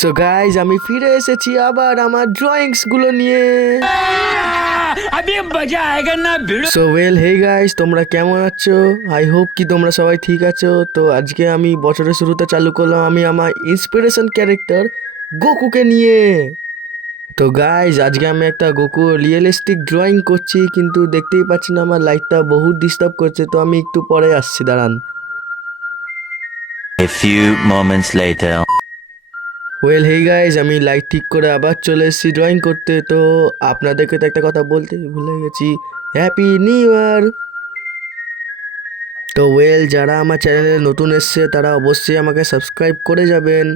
So guys আমি ফিরে এসেছি আবার আমার ড্রয়িংসগুলো নিয়ে। সো ওয়েল হে গাইজ, তোমরা কেমন আছো? আই হোপ কি তোমরা সবাই ঠিক আছো। তো আজকে আমি বছরের শুরুতে চালু করলাম আমি আমার ইন্সপিরেশন ক্যারেক্টার গোকুকে নিয়ে। তো গাইজ আজকে আমি একটা গোকু রিয়েলিস্টিক ড্রয়িং করছি, কিন্তু দেখতেই পাচ্ছি না আমার লাইটটা বহুত ডিস্টার্ব করছে, তো আমি একটু পরে আসছি, দাঁড়ান। A few moments later. Well hey guys, আমি লাইট ঠিক করে আবার চলে এসেছি ড্রয়িং করতে। তো আপনাদেরকে তো একটা কথা বলতে ভুলে গেছি, হ্যাপি নিউ ইয়ার। তো ওয়েল, যারা আমার চ্যানেলে নতুন এসছে তারা অবশ্যই আমাকে সাবস্ক্রাইব করে যাবেন।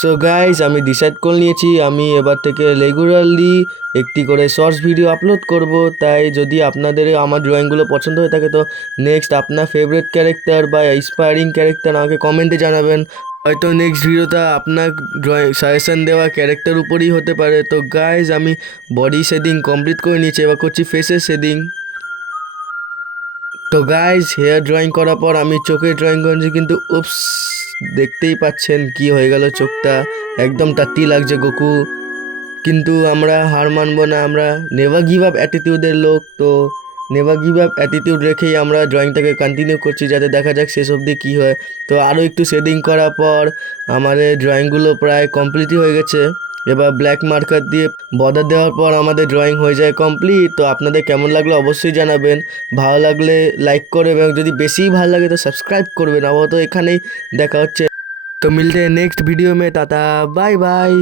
সো গাইজ আমি ডিসাইড করে নিয়েছি আমি এবার থেকে রেগুলারলি একটি করে শর্টস ভিডিও আপলোড করব। তাই যদি আপনাদের আমার ড্রয়িংগুলো পছন্দ হয়ে থাকে তো নেক্সট আপনার ফেভারিট ক্যারেক্টার বা ইন্সপায়ারিং ক্যারেক্টার আমাকে কমেন্টে জানাবেন। হয়তো নেক্সট ভিডিওটা আপনার ড্রয়িং সাজেশন দেওয়া ক্যারেক্টার উপরই হতে পারে। তো গাইজ আমি বডি শেডিং কমপ্লিট করে নিয়েছি, এবার করছি ফেসের শেডিং। তো গাইজ হেয়ার ড্রয়িং করার পর আমি চোখে ড্রয়িং করেছি, কিন্তু উপস, দেখতেই পাচ্ছেন কি হয়ে গেল, চোখটা একদম টাট্টি লাগছে গোকু। কিন্তু আমরা হার মানবো না, আমরা নেভার গিভ আপ অ্যাটিটিউডের লোক। তো নেভার গিভ আপ অ্যাটিটিউড রেখেই আমরা ড্রয়িংটাকে কন্টিনিউ করছি, যাতে দেখা যাক শেষ অবধি কী হয়। তো আরও একটু শেডিং করার পর আমাদের ড্রয়িংগুলো প্রায় কমপ্লিটই হয়ে গেছে। এবার ব্ল্যাক মার্কার দিয়ে বর্ডার দেওয়ার পর আমাদের ড্রয়িং হয়ে যায় কমপ্লিট। তো আপনাদের কেমন লাগলো অবশ্যই জানাবেন, ভালো লাগলে লাইক করবেন এবং যদি বেশিই ভালো লাগে তো সাবস্ক্রাইব করবেন। আপাতত এখানেই দেখা হচ্ছে, তো মিলতে নেক্সট वीडियो में, टाटा बाय बाय।